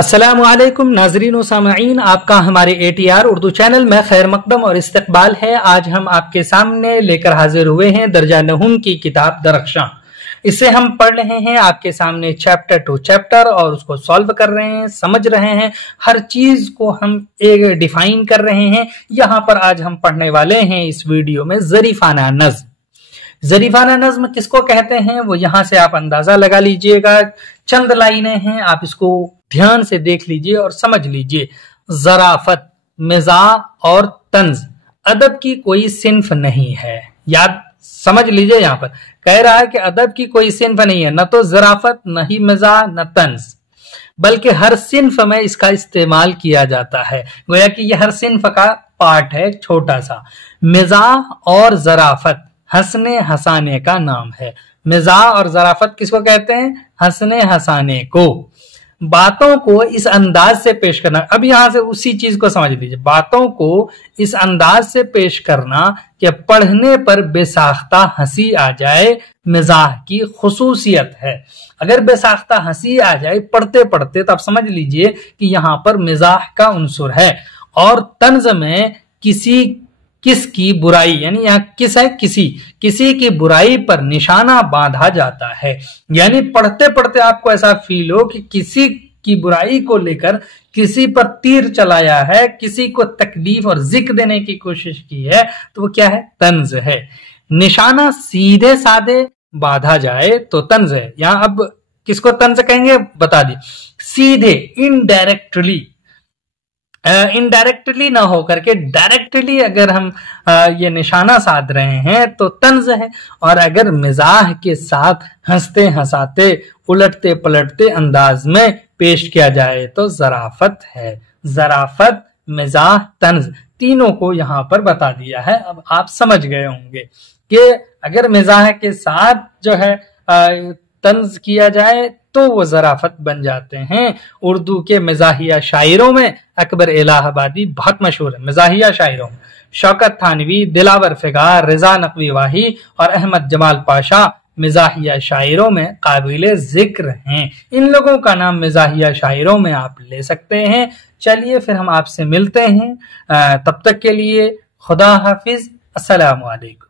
अस्सलामु अलैकुम नाजरीन व सामईन, आपका हमारे ATR उर्दू चैनल में खैर मकदम और इस्तकबाल है। आज हम आपके सामने लेकर हाजिर हुए हैं दर्जा नहुम की किताब दरख्शां। इसे हम पढ़ रहे हैं आपके सामने चैप्टर टू चैप्टर और उसको सॉल्व कर रहे हैं, समझ रहे हैं, हर चीज को हम एक डिफाइन कर रहे हैं। यहाँ पर आज हम पढ़ने वाले हैं इस वीडियो में ज़रीफाना नज़्म। ज़रीफाना नज़्म किसको कहते हैं वो यहाँ से आप अंदाजा लगा लीजिएगा। चंद लाइनें हैं, आप इसको ध्यान से देख लीजिए और समझ लीजिए। ज़राफत, मिज़ाह और तंज अदब की कोई सिन्फ नहीं है। याद समझ लीजिए, यहाँ पर कह रहा है कि अदब की कोई सिन्फ नहीं है, न तो ज़राफत, न ही मिज़ाह, न तंज, बल्कि हर सिन्फ में इसका इस्तेमाल किया जाता है। गोया कि यह हर सिन्फ का पार्ट है, छोटा सा। मिज़ाह और ज़राफत हंसने हंसाने का नाम है। मिज़ाह और ज़राफत किसको कहते हैं? हंसने हंसाने को। बातों को इस अंदाज से पेश करना, अब यहां से उसी चीज को समझ लीजिए। बातों को इस अंदाज से पेश करना कि पढ़ने पर बेसाख्ता हंसी आ जाए, मिज़ाह की खुसूसियत है। अगर बेसाख्ता हंसी आ जाए पढ़ते पढ़ते तो आप समझ लीजिए कि यहां पर मिज़ाह का उन्सुर है। और तंज में किस की बुराई, यानी यहाँ किस है, किसी की बुराई पर निशाना बांधा जाता है। यानी पढ़ते पढ़ते आपको ऐसा फील हो कि किसी की बुराई को लेकर किसी पर तीर चलाया है, किसी को तकलीफ और जिक्र देने की कोशिश की है, तो वो क्या है? तंज है। निशाना सीधे साधे बांधा जाए तो तंज है। यहाँ अब किसको तंज कहेंगे बता दी। सीधे, इनडायरेक्टली ना हो करके डायरेक्टली अगर हम ये निशाना साध रहे हैं तो तंज है। और अगर मिजाह के साथ हंसते हंसाते उलटते पलटते अंदाज में पेश किया जाए तो ज़राफत है। ज़राफत, मिजाह, तंज तीनों को यहाँ पर बता दिया है। अब आप समझ गए होंगे कि अगर मिजाह के साथ जो है तंज किया जाए तो वो ज़राफत बन जाते हैं। उर्दू के मिजाहिया शायरों में अकबर इलाहाबादी बहुत मशहूर है। मिजाहिया शायरों में शौकत थानवी, दिलावर फिगार, रिजा नकवी वाही और अहमद जमाल पाशा मिजाहिया शायरों में काबिल जिक्र हैं। इन लोगों का नाम मिजाहिया शायरों में आप ले सकते हैं। चलिए फिर हम आपसे मिलते हैं, तब तक के लिए खुदा हाफिज, अस्सलामु अलैकुम।